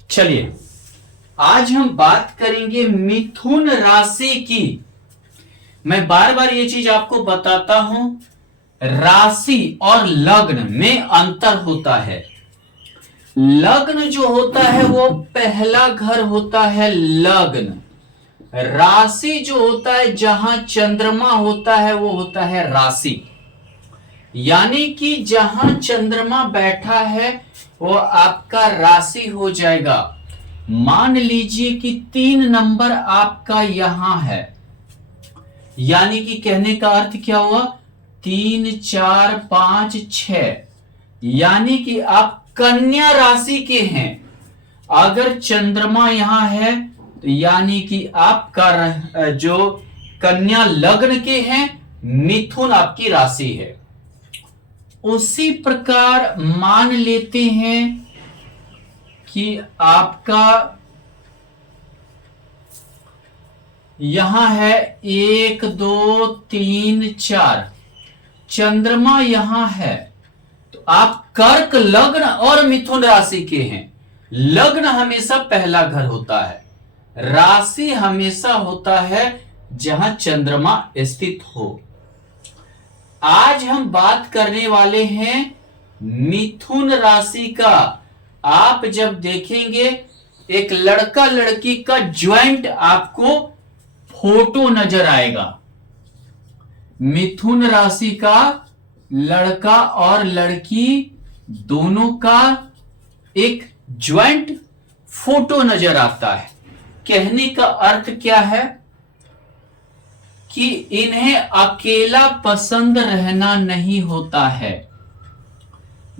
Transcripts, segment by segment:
चलिए आज हम बात करेंगे मिथुन राशि की। मैं बार बार ये चीज आपको बताता हूं, राशि और लग्न में अंतर होता है। लग्न जो होता है वो पहला घर होता है लग्न। राशि जो होता है जहां चंद्रमा होता है वो होता है राशि। यानी कि जहां चंद्रमा बैठा है वो आपका राशि हो जाएगा। मान लीजिए कि 3 नंबर आपका यहां है, यानी कि कहने का अर्थ क्या हुआ, 3 4 5 6, यानी कि आप कन्या राशि के हैं। अगर चंद्रमा यहां है तो यानी कि आपका जो कन्या लग्न के हैं, मिथुन आपकी राशि है। उसी प्रकार मान लेते हैं कि आपका यहां है 1 2 3 4, चंद्रमा यहां है तो आप कर्क लग्न और मिथुन राशि के हैं। लग्न हमेशा पहला घर होता है, राशि हमेशा होता है जहां चंद्रमा स्थित हो। आज हम बात करने वाले हैं मिथुन राशि का। आप जब देखेंगे एक लड़का लड़की का ज्वाइंट आपको फोटो नजर आएगा। मिथुन राशि का लड़का और लड़की दोनों का एक ज्वाइंट फोटो नजर आता है। कहने का अर्थ क्या है कि इन्हें अकेला पसंद रहना नहीं होता है।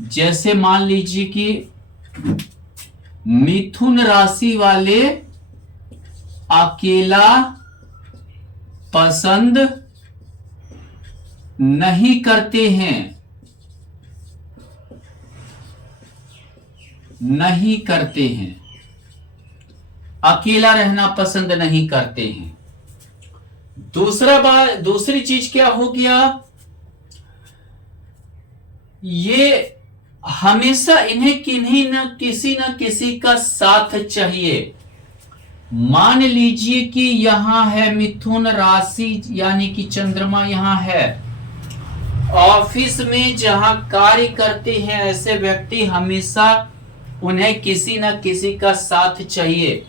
जैसे मान लीजिए कि मिथुन राशि वाले अकेला पसंद नहीं करते हैं, नहीं करते हैं, अकेला रहना पसंद नहीं करते हैं। दूसरी चीज क्या हो गया, ये हमेशा इन्हें किन्हीं न किसी का साथ चाहिए। मान लीजिए कि यहां है मिथुन राशि, यानी कि चंद्रमा यहां है। ऑफिस में जहां कार्य करते हैं ऐसे व्यक्ति हमेशा उन्हें किसी न किसी का साथ चाहिए।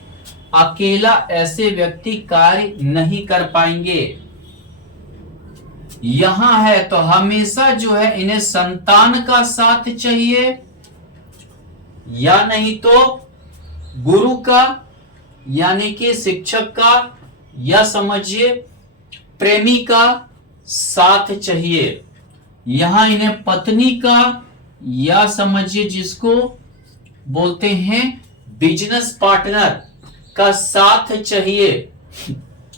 अकेला ऐसे व्यक्ति कार्य नहीं कर पाएंगे। यहां है तो हमेशा जो है इन्हें संतान का साथ चाहिए, या नहीं तो गुरु का यानी कि शिक्षक का, या समझिए प्रेमी का साथ चाहिए। यहां इन्हें पत्नी का, या समझिए जिसको बोलते हैं बिजनेस पार्टनर का साथ चाहिए।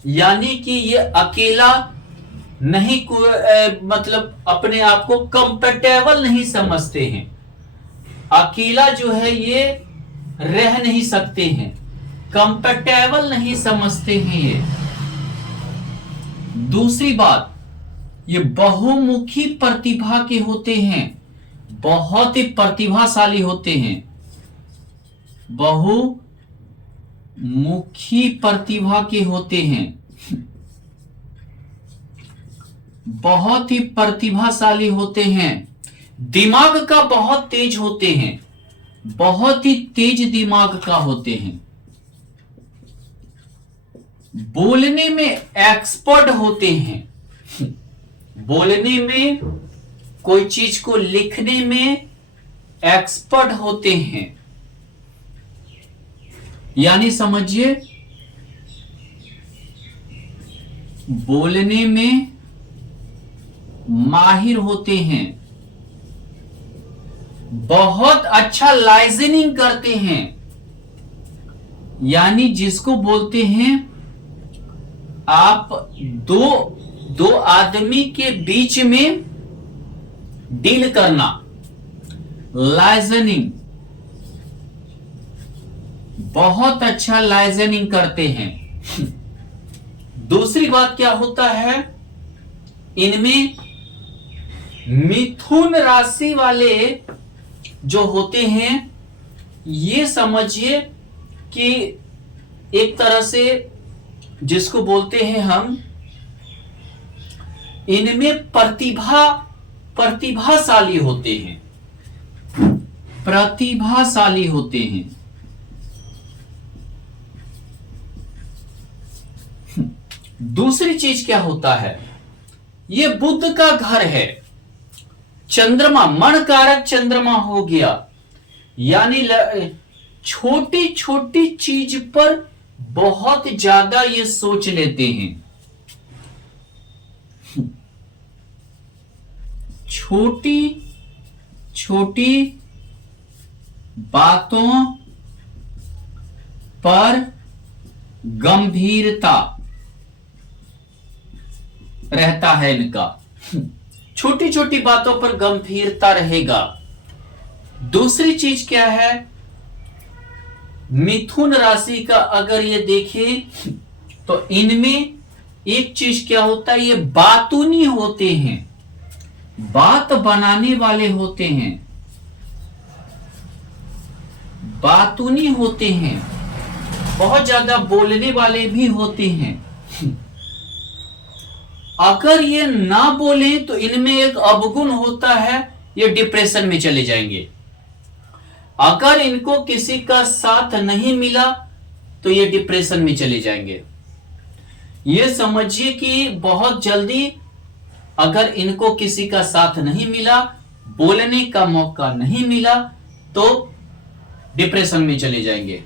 यानी कि ये अकेला नहीं मतलब अपने आप को कंफर्टेबल नहीं समझते हैं। अकेला जो है ये रह नहीं सकते हैं, कंफर्टेबल नहीं समझते हैं ये। दूसरी बात, ये बहुमुखी प्रतिभा के होते हैं, बहुत ही प्रतिभाशाली होते हैं। बहुमुखी प्रतिभा के होते हैं, बहुत ही प्रतिभाशाली होते हैं। दिमाग का बहुत तेज होते हैं, बहुत ही तेज दिमाग का होते हैं। बोलने में एक्सपर्ट होते हैं, बोलने में, कोई चीज को लिखने में एक्सपर्ट होते हैं। यानी समझिए बोलने में माहिर होते हैं, बहुत अच्छा लाइजनिंग करते हैं। यानी जिसको बोलते हैं आप दो आदमी के बीच में डील करना, लाइजनिंग, बहुत अच्छा लाइजनिंग करते हैं। दूसरी बात क्या होता है, इनमें मिथुन राशि वाले जो होते हैं ये समझिए कि एक तरह से जिसको बोलते हैं हम, इनमें प्रतिभाशाली होते हैं, प्रतिभाशाली होते हैं। दूसरी चीज क्या होता है, ये बुध का घर है, चंद्रमा मन कारक चंद्रमा हो गया, यानी छोटी छोटी चीज पर बहुत ज्यादा ये सोच लेते हैं, छोटी छोटी बातों पर गंभीरता रहता है इनका, छोटी छोटी बातों पर गंभीरता रहेगा। दूसरी चीज क्या है, मिथुन राशि का अगर ये देखें तो इनमें एक चीज क्या होता है, ये बातूनी होते हैं, बात बनाने वाले होते हैं, बातूनी होते हैं, बहुत ज्यादा बोलने वाले भी होते हैं। अगर ये ना बोले तो इनमें एक अवगुण होता है, ये डिप्रेशन में चले जाएंगे। अगर इनको किसी का साथ नहीं मिला तो ये डिप्रेशन में चले जाएंगे। ये समझिए कि बहुत जल्दी अगर इनको किसी का साथ नहीं मिला, बोलने का मौका नहीं मिला, तो डिप्रेशन में चले जाएंगे।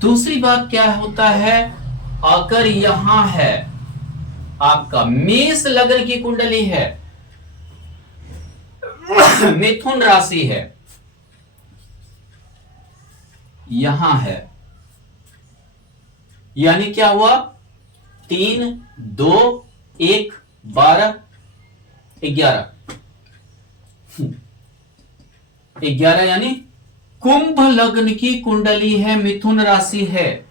दूसरी बात क्या होता है, अगर यहां है आपका मेष लग्न की कुंडली है, मिथुन राशि है, यहां है, यानी क्या हुआ, 3, 2, 1, 12, 11, 11 यानी कुंभ लग्न की कुंडली है, मिथुन राशि है।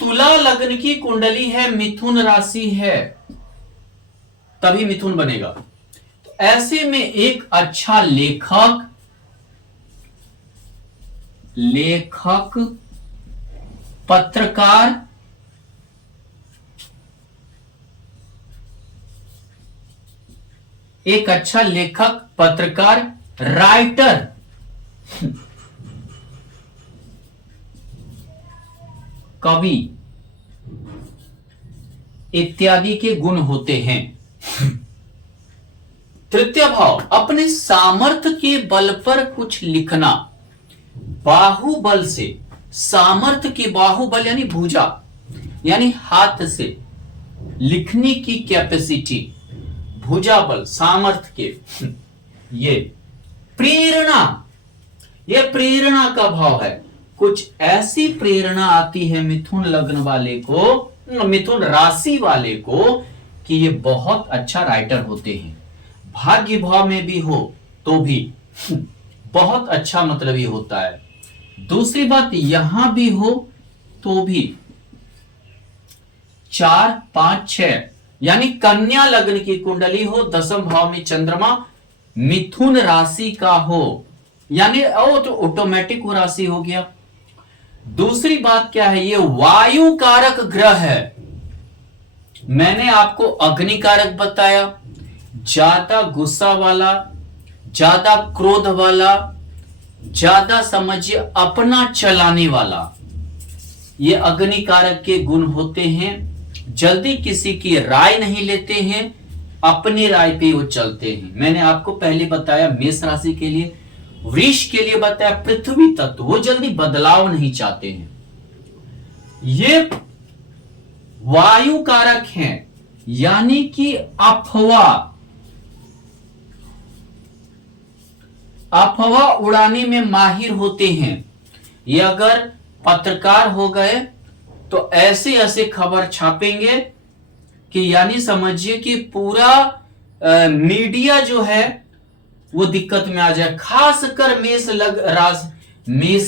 तुला लग्न की कुंडली है, मिथुन राशि है, तभी मिथुन बनेगा। तो ऐसे में एक अच्छा लेखक पत्रकार, एक अच्छा लेखक पत्रकार, राइटर, कवि इत्यादि के गुण होते हैं। तृतीय भाव, अपने सामर्थ्य के बल पर कुछ लिखना, बाहुबल से, सामर्थ्य के बाहुबल यानी भुजा, यानी हाथ से लिखने की कैपेसिटी, भुजा बल, सामर्थ्य के, ये प्रेरणा, ये प्रेरणा का भाव है। कुछ ऐसी प्रेरणा आती है मिथुन लग्न वाले को, मिथुन राशि वाले को, कि ये बहुत अच्छा राइटर होते हैं। भाग्य भाव में भी हो तो भी बहुत अच्छा मतलब ये होता है। दूसरी बात, यहां भी हो तो भी 4, 5, 6 यानी कन्या लग्न की कुंडली हो, 10वें भाव में चंद्रमा मिथुन राशि का हो, यानी वो तो ऑटोमेटिक वो राशि हो गया। दूसरी बात क्या है, ये वायु कारक ग्रह है। मैंने आपको अग्नि कारक बताया, ज्यादा गुस्सा वाला, ज्यादा क्रोध वाला, ज्यादा समझिए अपना चलाने वाला, ये अग्नि कारक के गुण होते हैं। जल्दी किसी की राय नहीं लेते हैं, अपनी राय पे वो चलते हैं। मैंने आपको पहले बताया मेष राशि के लिए, वृष के लिए बताया पृथ्वी तत्व, वो जल्दी बदलाव नहीं चाहते हैं। ये वायु कारक हैं, यानी कि अफवाह उड़ाने में माहिर होते हैं। ये अगर पत्रकार हो गए तो ऐसे ऐसे खबर छापेंगे कि यानी समझिए कि पूरा मीडिया जो है वो दिक्कत में आ जाए। खासकर मेष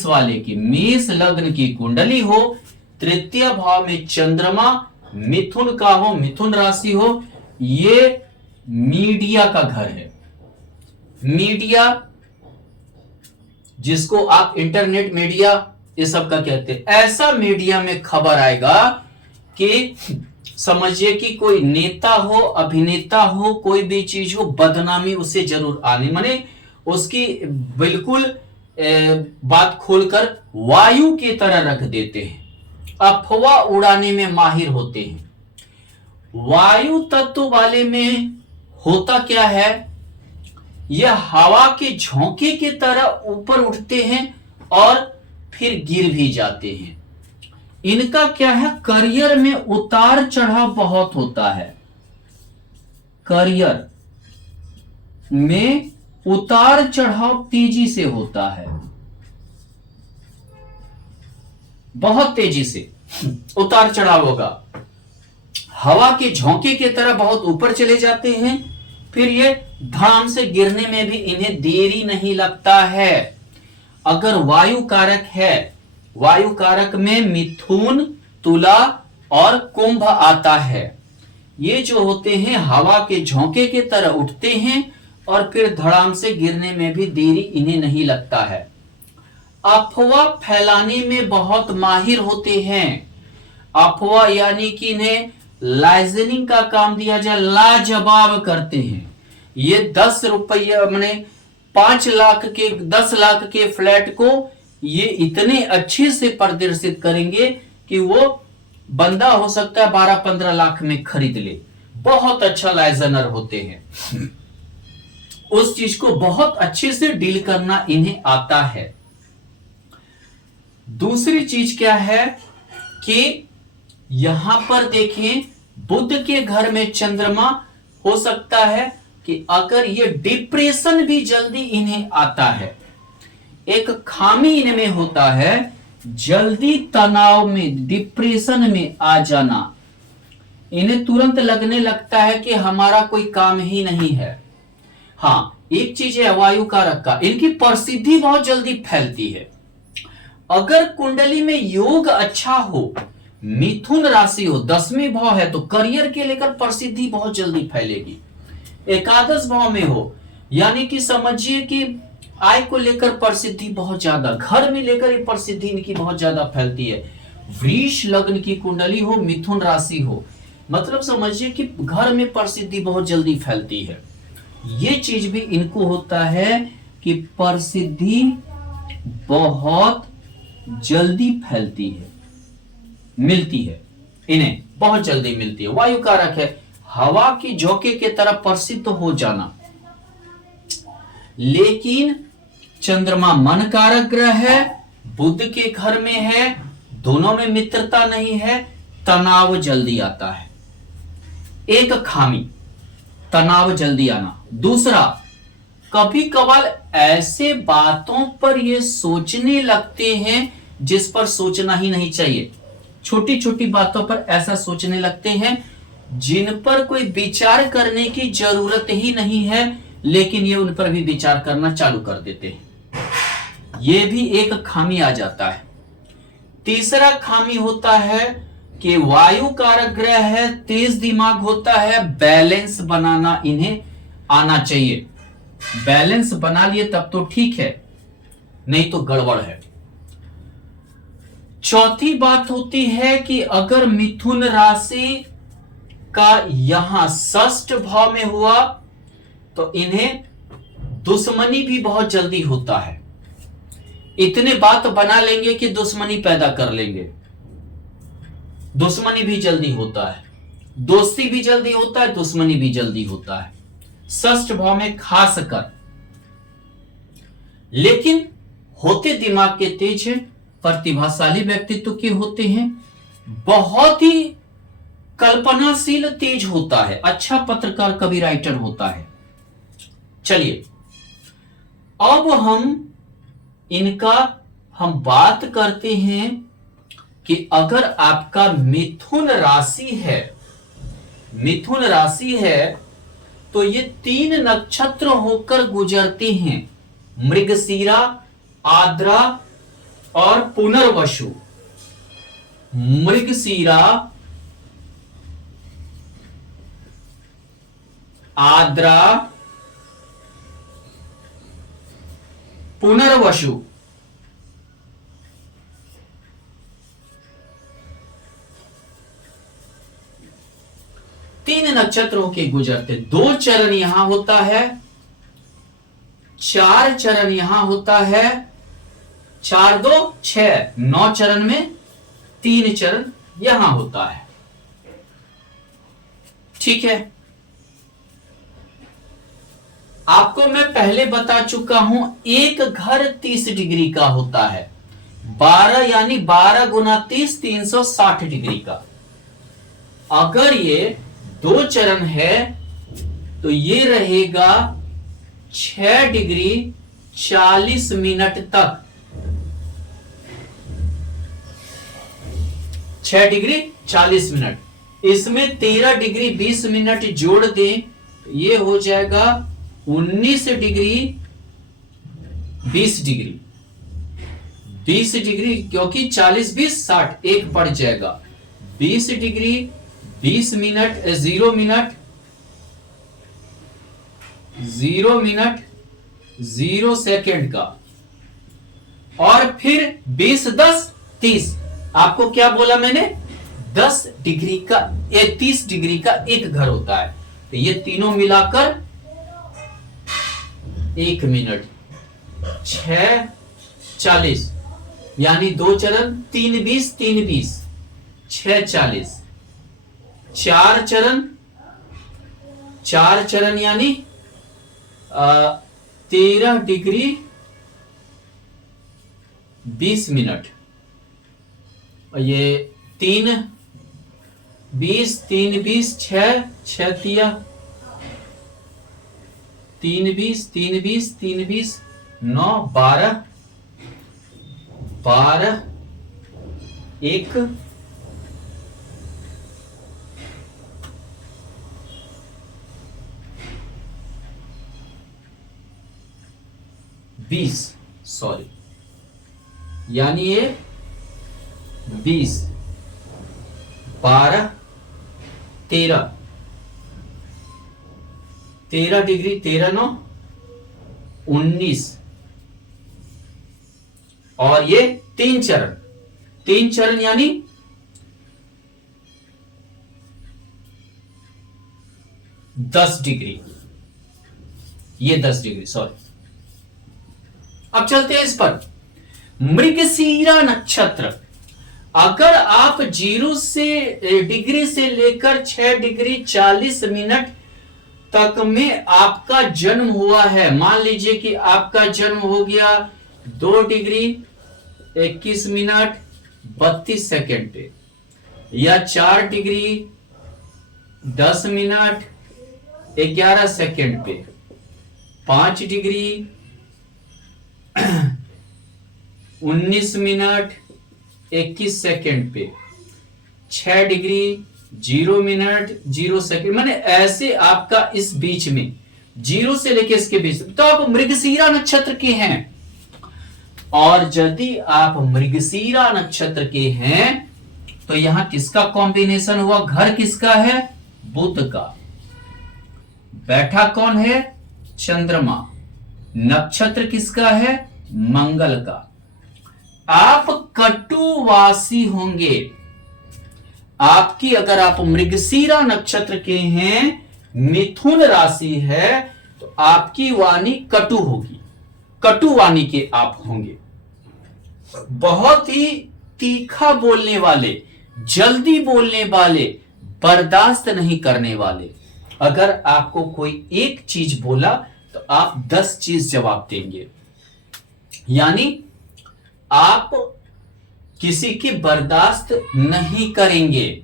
वाले की, मेष लग्न की कुंडली हो, तृतीय भाव में चंद्रमा मिथुन का हो, मिथुन राशि हो, ये मीडिया का घर है। मीडिया, जिसको आप इंटरनेट मीडिया ये सब का कहते हैं, ऐसा मीडिया में खबर आएगा कि समझिए कि कोई नेता हो, अभिनेता हो, कोई भी चीज हो, बदनामी उसे जरूर आनी, माने उसकी बिल्कुल बात खोलकर वायु की तरह रख देते हैं, अफवाह उड़ाने में माहिर होते हैं। वायु तत्व वाले में होता क्या है, यह हवा के झोंके की तरह ऊपर उठते हैं और फिर गिर भी जाते हैं। इनका क्या है, करियर में उतार चढ़ाव बहुत होता है, करियर में उतार चढ़ाव तेजी से होता है, बहुत तेजी से उतार चढ़ाव होगा। हवा के झोंके की तरह बहुत ऊपर चले जाते हैं, फिर ये धड़ाम से गिरने में भी इन्हें देरी नहीं लगता है। अगर वायु कारक है, वायु कारक में मिथुन, तुला और कुंभ आता है। ये जो होते हैं हवा के झोंके की तरह उठते हैं और फिर धड़ाम से गिरने में भी देरी इन्हें नहीं लगता है। अफवाह फैलाने में बहुत माहिर होते हैं। अफवाह यानी कि इन्हें लाइजनिंग का काम दिया जाए, लाजवाब करते हैं। ये 10 रुपया मैंने 5 लाख के 10 लाख के फ्लैट को ये इतने अच्छे से प्रदर्शित करेंगे कि वो बंदा हो सकता है 12-15 लाख में खरीद ले। बहुत अच्छा लाइजनर होते हैं, उस चीज को बहुत अच्छे से डील करना इन्हें आता है। दूसरी चीज क्या है कि यहां पर देखें, बुध के घर में चंद्रमा, हो सकता है कि अगर ये डिप्रेशन भी जल्दी इन्हें आता है। एक खामी इनमें होता है, जल्दी तनाव में, डिप्रेशन में आ जाना। इन्हें तुरंत लगने लगता है कि हमारा कोई काम ही नहीं है। हाँ, एक चीज है वायु कारक का, इनकी प्रसिद्धि बहुत जल्दी फैलती है। अगर कुंडली में योग अच्छा हो, मिथुन राशि हो, 10वें भाव है, तो करियर के लेकर प्रसिद्धि बहुत जल्दी फैलेगी। एकादश भाव में हो, यानी कि समझिए कि आय को लेकर प्रसिद्धि बहुत ज्यादा, घर में लेकर ये प्रसिद्धि इनकी बहुत ज्यादा फैलती है। वृष लग्न की कुंडली हो, मिथुन राशि हो, मतलब समझिए कि घर में प्रसिद्धि बहुत जल्दी फैलती है। ये चीज भी इनको होता है कि प्रसिद्धि बहुत जल्दी फैलती है, मिलती है, इन्हें बहुत जल्दी मिलती है। वायु कारक है, हवा की झोंके की तरह प्रसिद्ध हो जाना। लेकिन चंद्रमा मन कारक ग्रह है, बुध के घर में है, दोनों में मित्रता नहीं है, तनाव जल्दी आता है। एक खामी, तनाव जल्दी आना। दूसरा, कभी कभार ऐसे बातों पर ये सोचने लगते हैं जिस पर सोचना ही नहीं चाहिए। छोटी छोटी बातों पर ऐसा सोचने लगते हैं जिन पर कोई विचार करने की जरूरत ही नहीं है, लेकिन ये उन पर भी विचार करना चालू कर देते हैं। ये भी एक खामी आ जाता है। तीसरा खामी होता है कि वायु कारक ग्रह है, तेज दिमाग होता है, बैलेंस बनाना इन्हें आना चाहिए। बैलेंस बना लिए तब तो ठीक है, नहीं तो गड़बड़ है। चौथी बात होती है कि अगर मिथुन राशि का यहां षष्ठ भाव में हुआ तो इन्हें दुश्मनी भी बहुत जल्दी होता है। इतने बात बना लेंगे कि दुश्मनी पैदा कर लेंगे। दुश्मनी भी जल्दी होता है, दोस्ती भी जल्दी होता है, दुश्मनी भी जल्दी होता है, षष्ठ भाव में खासकर। लेकिन होते दिमाग के तेज हैं, प्रतिभाशाली व्यक्तित्व के होते हैं, बहुत ही कल्पनाशील तेज होता है, अच्छा पत्रकार कवि राइटर होता है। चलिए अब हम बात करते हैं कि अगर आपका मिथुन राशि है तो ये 3 नक्षत्र होकर गुजरते हैं, मृगशिरा, आद्रा और पुनर्वसु। मृगशिरा, आद्रा पुनर्वसु, तीन नक्षत्रों के गुजरते, 2 चरण यहां होता है, 4 चरण यहां होता है, 4 2 6, 9 चरण में 3 चरण यहां होता है। ठीक है, आपको मैं पहले बता चुका हूं, एक घर 30 डिग्री का होता है, 12 यानी 12 गुना 30, 360 डिग्री का। अगर ये 2 चरण है तो ये रहेगा 6 डिग्री 40 मिनट तक, 6 डिग्री 40 मिनट। इसमें 13 डिग्री 20 मिनट जोड़ दें तो ये हो जाएगा 19 डिग्री 20 डिग्री, 20 डिग्री, क्योंकि 40 20 60 एक पड़ जाएगा, 20 degree 20 minute 0 minute 0 minute 0 second का, और फिर 20 10 30। आपको क्या बोला मैंने, 10 डिग्री का 30 डिग्री का एक घर होता है, तो ये तीनों मिलाकर 1 मिनट, 6 40 यानी 2 चरण, 3 20 3 20, 6 40, 4 चरण यानी 13 डिग्री 20 मिनट, और ये 3 20 3 20 6 6 तिया 3 20 3 20 3 20 9 12 12 1 20, सॉरी, यानी ये 20 12 13 13 डिग्री 13 9 19, और ये 3 चरण यानी 10 डिग्री, ये 10 डिग्री, सॉरी। अब चलते हैं इस पर, मृगशीरा नक्षत्र। अगर आप 0 से डिग्री से लेकर 6 डिग्री 40 मिनट तक में आपका जन्म हुआ है, मान लीजिए कि आपका जन्म हो गया 2 डिग्री 21 मिनट 32 सेकेंड पे, या 4 डिग्री 10 मिनट 11 सेकेंड पे, 5 डिग्री 19 मिनट 21 सेकेंड पे, 6 डिग्री 0 मिनट 0 सेकेंड, माने ऐसे आपका इस बीच में 0 से लेके इसके बीच, तो आप मृगशीरा नक्षत्र के हैं। और यदि आप मृगशीरा नक्षत्र के हैं तो यहां किसका कॉम्बिनेशन हुआ, घर किसका है, बुध का, बैठा कौन है, चंद्रमा, नक्षत्र किसका है, मंगल का। आप कटुवासी होंगे, आपकी, अगर आप मृगशीरा नक्षत्र के हैं, मिथुन राशि है, तो आपकी वाणी कटु होगी, कटु वाणी के आप होंगे, बहुत ही तीखा बोलने वाले, जल्दी बोलने वाले, बर्दाश्त नहीं करने वाले। अगर आपको कोई एक चीज बोला तो आप 10 चीज जवाब देंगे, यानी आप किसी की बर्दाश्त नहीं करेंगे।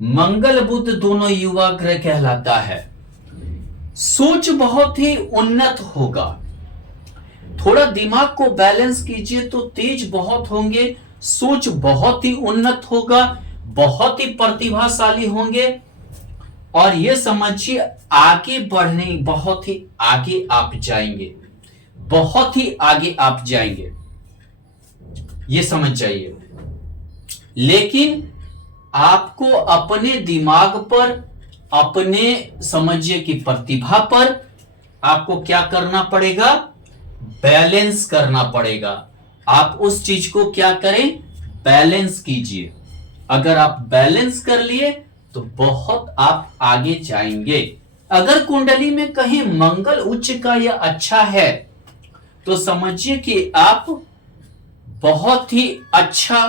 मंगल बुध दोनों युवा ग्रह कहलाता है। सोच बहुत ही उन्नत होगा, थोड़ा दिमाग को बैलेंस कीजिए तो तेज बहुत होंगे, सोच बहुत ही उन्नत होगा, बहुत ही प्रतिभाशाली होंगे, और ये समझिए आगे बढ़ने, बहुत ही आगे आप जाएंगे, बहुत ही आगे आप जाएंगे, ये समझ जाइए। लेकिन आपको अपने दिमाग पर, अपने समझिए कि प्रतिभा पर आपको क्या करना पड़ेगा, बैलेंस करना पड़ेगा। आप उस चीज को क्या करें, बैलेंस कीजिए। अगर आप बैलेंस कर लिए तो बहुत आप आगे जाएंगे। अगर कुंडली में कहीं मंगल उच्च का या अच्छा है तो समझिए कि आप बहुत ही अच्छा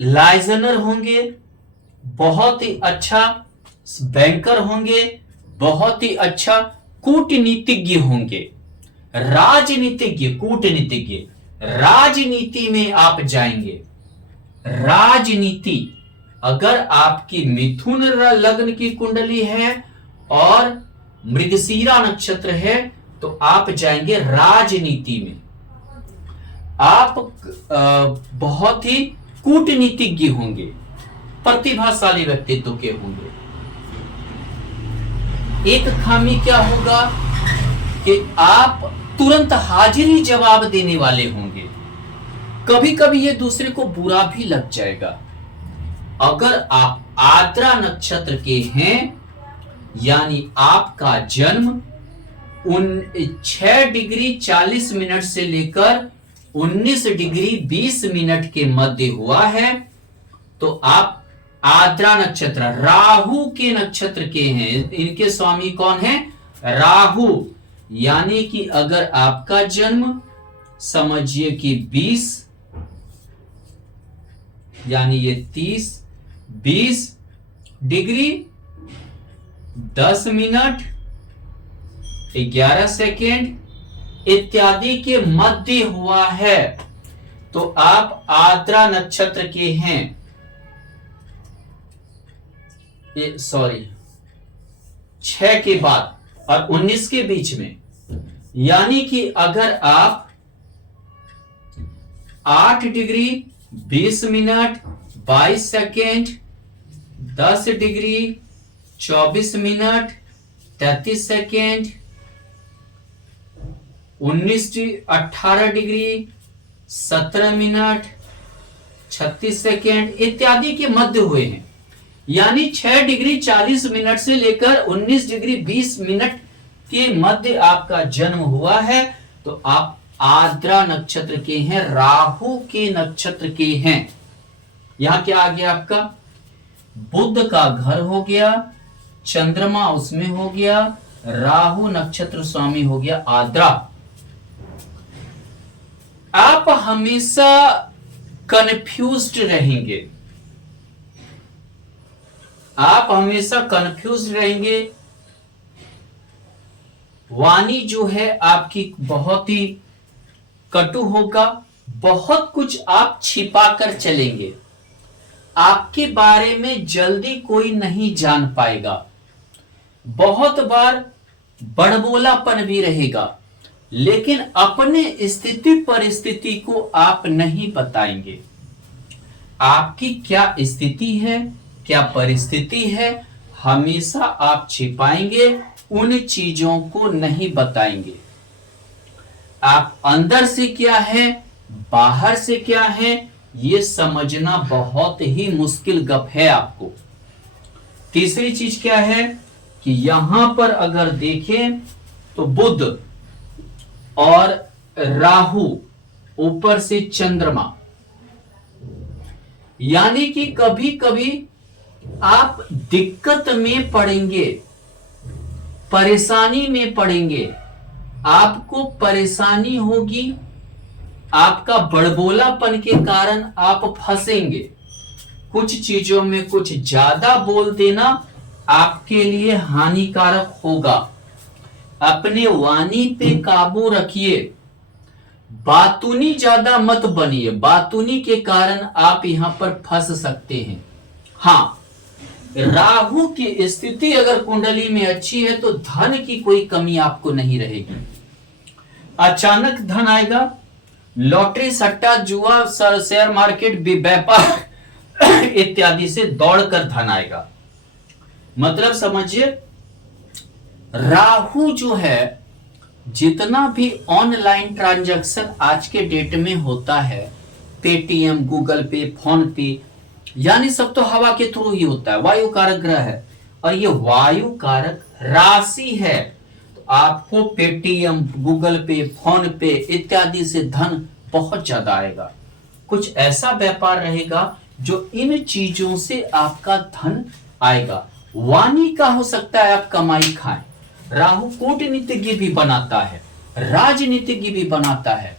लाइजनर होंगे, बहुत ही अच्छा बैंकर होंगे, बहुत ही अच्छा कूटनीतिज्ञ होंगे, राजनीतिज्ञ, कूटनीतिज्ञ, राजनीति में आप जाएंगे। राजनीति, अगर आपकी मिथुन लग्न की कुंडली है और मृगशीरा नक्षत्र है तो आप जाएंगे राजनीति में। आप बहुत ही कूटनीतिज्ञ होंगे, प्रतिभाशाली व्यक्तित्व के होंगे। एक खामी क्या होगा कि आप तुरंत हाजिरी जवाब देने वाले होंगे। कभी कभी ये दूसरे को बुरा भी लग जाएगा। अगर आप आद्रा नक्षत्र के हैं यानी आपका जन्म 6 डिग्री 40 मिनट से लेकर 19 डिग्री 20 मिनट के मध्य हुआ है तो आप आद्रा नक्षत्र राहु के नक्षत्र के हैं। इनके स्वामी कौन है, राहु। यानी कि अगर आपका जन्म समझिए कि 20 यानी ये 30 20 डिग्री 10 मिनट 11 सेकेंड इत्यादि के मध्य हुआ है तो आप आद्रा नक्षत्र के हैं। सॉरी 6 के बाद और 19 के बीच में, यानी कि अगर आप 8 degree 20 minute 22 second 10 degree 24 minute 33 second 18 degree 17 minute 36 second इत्यादि के मध्य हुए हैं। यानी 6 डिग्री 40 मिनट से लेकर 19 डिग्री 20 मिनट के मध्य आपका जन्म हुआ है तो आप आद्रा नक्षत्र के हैं, राहु के नक्षत्र के हैं। यहां क्या आ गया आपका, बुध का घर हो गया, चंद्रमा उसमें हो गया, राहु नक्षत्र स्वामी हो गया आद्रा। आप हमेशा कंफ्यूज्ड रहेंगे, आप हमेशा कंफ्यूज रहेंगे। वाणी जो है आपकी बहुत ही कटु होगा, बहुत कुछ आप छिपा कर चलेंगे, आपके बारे में जल्दी कोई नहीं जान पाएगा। बहुत बार बड़बोलापन भी रहेगा लेकिन अपने स्थिति परिस्थिति को आप नहीं बताएंगे। आपकी क्या स्थिति है, क्या परिस्थिति है, हमेशा आप छिपाएंगे, उन चीजों को नहीं बताएंगे। आप अंदर से क्या है बाहर से क्या है ये समझना बहुत ही मुश्किल गप है आपको। तीसरी चीज क्या है कि यहां पर अगर देखें तो बुध और राहु ऊपर से चंद्रमा, यानी कि कभी कभी आप दिक्कत में पड़ेंगे, परेशानी में पड़ेंगे, आपको परेशानी होगी, आपका बड़बोलापन के कारण आप फंसेंगे। कुछ चीजों में कुछ ज्यादा बोल देना आपके लिए हानिकारक होगा। अपने वाणी पे काबू रखिए, बातूनी ज्यादा मत बनिए, बातूनी के कारण आप यहां पर फंस सकते हैं। हाँ, राहु की स्थिति अगर कुंडली में अच्छी है तो धन की कोई कमी आपको नहीं रहेगी। अचानक धन आएगा, लॉटरी सट्टा जुआ शेयर मार्केट व्यापार इत्यादि से दौड़कर धन आएगा। मतलब समझिए राहु जो है, जितना भी ऑनलाइन ट्रांजैक्शन आज के डेट में होता है, पेटीएम, गूगल पे, फोन पे, यानी सब तो हवा के थ्रू ही होता है। वायु कारक ग्रह है और ये वायु कारक राशि है तो आपको पेटीएम, गूगल पे, फोन पे इत्यादि से धन बहुत ज्यादा आएगा। कुछ ऐसा व्यापार रहेगा जो इन चीजों से आपका धन आएगा। वाणी का हो सकता है आप कमाई खाएं। राहु कूटनीतिज्ञ भी बनाता है, राजनीतिज्ञ भी बनाता है।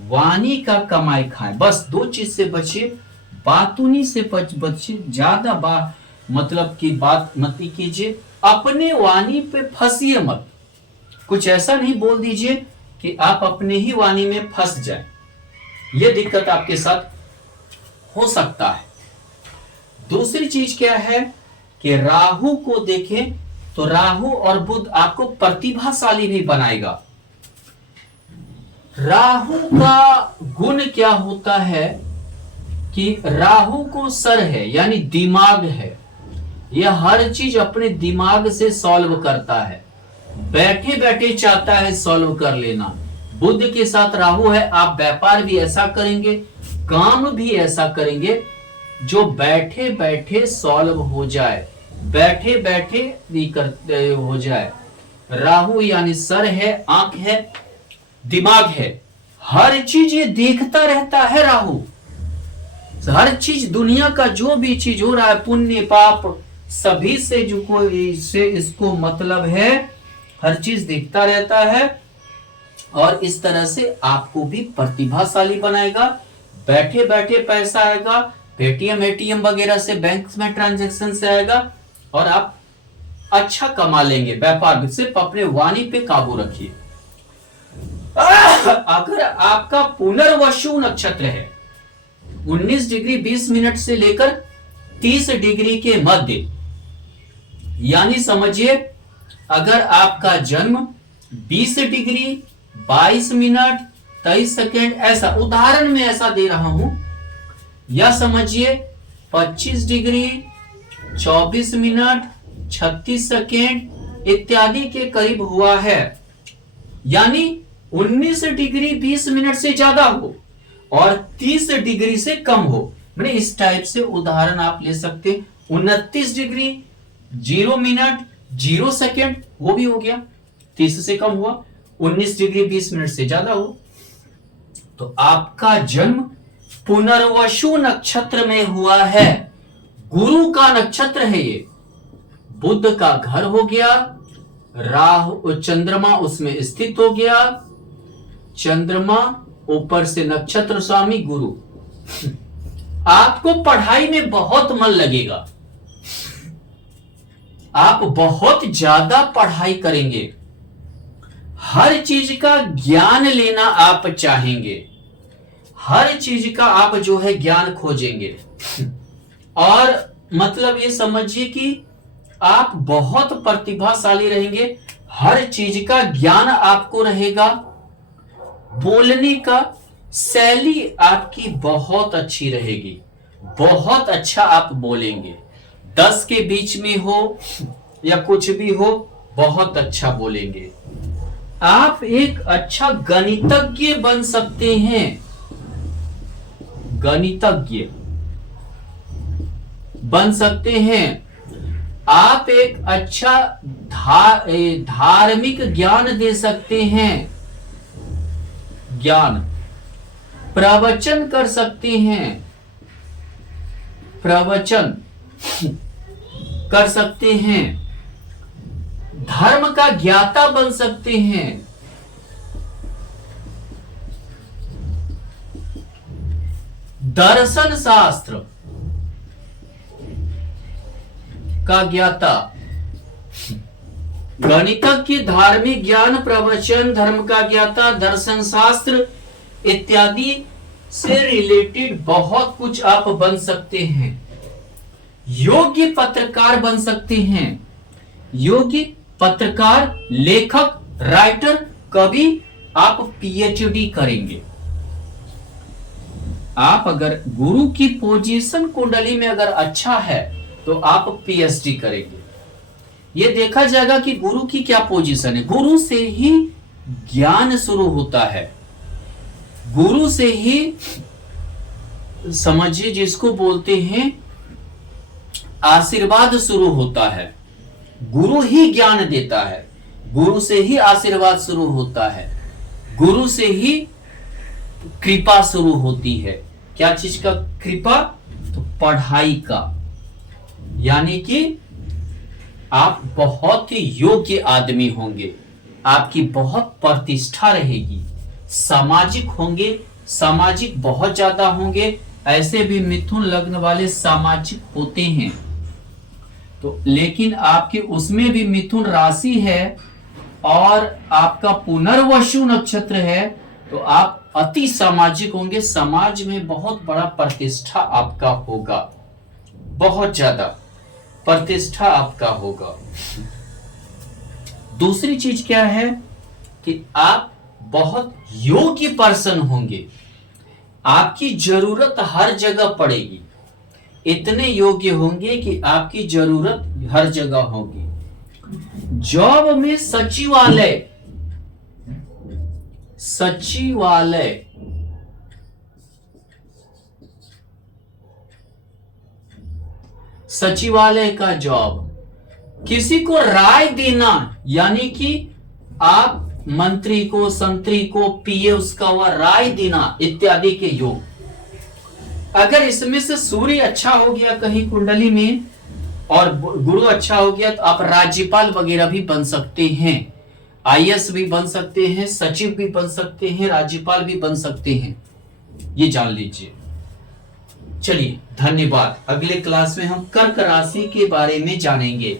वाणी का कमाई खाएं, बस दो चीज से बचिए। बातूनी से बचिए, ज्यादा मतलब की बात मत कीजिए। अपने वाणी पे फंसिए मत। कुछ ऐसा नहीं बोल दीजिए कि आप अपने ही वाणी में फंस जाएं। यह दिक्कत आपके साथ हो सकता है। दूसरी चीज क्या है कि राहु को देखें तो राहु और बुध आपको प्रतिभाशाली भी बनाएगा। राहु का गुण क्या होता है कि राहु को सर है, यानी दिमाग है। यह हर चीज अपने दिमाग से सॉल्व करता है, बैठे बैठे चाहता है सॉल्व कर लेना। बुध के साथ राहु है, आप व्यापार भी ऐसा करेंगे, काम भी ऐसा करेंगे जो बैठे बैठे सॉल्व हो जाए, बैठे बैठे भी करते हो जाए। राहु यानी सर है, आंख है, दिमाग है, हर चीज ये देखता रहता है। राहु हर चीज, दुनिया का जो भी चीज हो रहा है, पुण्य पाप सभी से जो कोई से इसको मतलब है, हर चीज देखता रहता है। और इस तरह से आपको भी प्रतिभाशाली बनाएगा। बैठे बैठे पैसा आएगा, पेटीएम एटीएम वगैरह से, बैंक में ट्रांजैक्शन से आएगा और आप अच्छा कमा लेंगे। व्यापार सिर्फ अपने वाणी पे काबू रखिए। अगर आपका पुनर्वसु नक्षत्र है 19 डिग्री 20 मिनट से लेकर 30 डिग्री के मध्य, यानी समझिए अगर आपका जन्म 20 डिग्री 22 मिनट 23 सेकेंड, ऐसा उदाहरण में ऐसा दे रहा हूं, या समझिए 25 डिग्री 24 मिनट 36 सेकेंड इत्यादि के करीब हुआ है, यानी 19 डिग्री 20 मिनट से ज्यादा हो और 30 डिग्री से कम हो। मैंने इस टाइप से उदाहरण आप ले सकते। 29 डिग्री 0 मिनट 0 सेकेंड, वो भी हो गया, 30 से कम हुआ। 19 डिग्री 20 मिनट से ज्यादा हो तो आपका जन्म पुनर्वसु नक्षत्र में हुआ है। गुरु का नक्षत्र है ये, बुध का घर हो गया, राहु चंद्रमा उसमें स्थित हो गया, चंद्रमा ऊपर से नक्षत्र स्वामी गुरु। आपको पढ़ाई में बहुत मन लगेगा, आप बहुत ज्यादा पढ़ाई करेंगे, हर चीज का ज्ञान लेना आप चाहेंगे, हर चीज का आप जो है ज्ञान खोजेंगे। और मतलब ये समझिए कि आप बहुत प्रतिभाशाली रहेंगे, हर चीज का ज्ञान आपको रहेगा। बोलने का शैली आपकी बहुत अच्छी रहेगी, बहुत अच्छा आप बोलेंगे। 10 के बीच में हो या कुछ भी हो, बहुत अच्छा बोलेंगे। आप एक अच्छा गणितज्ञ बन सकते हैं, गणितज्ञ बन सकते हैं। आप एक अच्छा धार्मिक ज्ञान दे सकते हैं, ज्ञान प्रवचन कर सकते हैं, प्रवचन कर सकते हैं, धर्म का ज्ञाता बन सकते हैं, दर्शन शास्त्र का ज्ञाता, गणितज्ञ, धार्मिक ज्ञान, प्रवचन, धर्म का ज्ञाता, दर्शन शास्त्र इत्यादि से रिलेटेड बहुत कुछ आप बन सकते हैं। योग्य पत्रकार बन सकते हैं, योग्य पत्रकार, लेखक, राइटर, कवि। आप पीएचडी करेंगे। आप अगर गुरु की पोजीशन कुंडली में अगर अच्छा है तो आप पीएचडी करेंगे। यह देखा जाएगा कि गुरु की क्या पोजीशन है। गुरु से ही ज्ञान शुरू होता है, गुरु से ही समझिए जिसको बोलते हैं आशीर्वाद शुरू होता है। गुरु ही ज्ञान देता है। गुरु से ही आशीर्वाद शुरू होता है, गुरु से ही कृपा शुरू होती है। क्या चीज का कृपा? तो पढ़ाई का। यानी कि आप बहुत ही योग्य आदमी होंगे, आपकी बहुत प्रतिष्ठा रहेगी, सामाजिक होंगे, सामाजिक बहुत ज्यादा होंगे। ऐसे भी मिथुन लग्न वाले सामाजिक होते हैं। तो लेकिन आपके उसमें भी मिथुन राशि है और आपका पुनर्वसु नक्षत्र है, तो आप अति सामाजिक होंगे, समाज में बहुत बड़ा प्रतिष्ठा आपका होगा, बहुत ज्यादा प्रतिष्ठा आपका होगा। दूसरी चीज क्या है कि आप बहुत योग्य पर्सन होंगे, आपकी जरूरत हर जगह पड़ेगी, इतने योग्य होंगे कि आपकी जरूरत हर जगह होगी। जॉब में सचिवालय, सचिवालय सचिवालय का जॉब, किसी को राय देना, यानी कि आप मंत्री को, संतरी को, पीए उसका हुआ राय देना इत्यादि के योग। अगर इसमें से सूर्य अच्छा हो गया कहीं कुंडली में और गुरु अच्छा हो गया तो आप राज्यपाल वगैरह भी बन सकते हैं, आईएएस भी बन सकते हैं, सचिव भी बन सकते हैं, राज्यपाल भी बन सकते हैं, ये जान लीजिए। चलिए धन्यवाद। अगले क्लास में हम कर्क राशि के बारे में जानेंगे।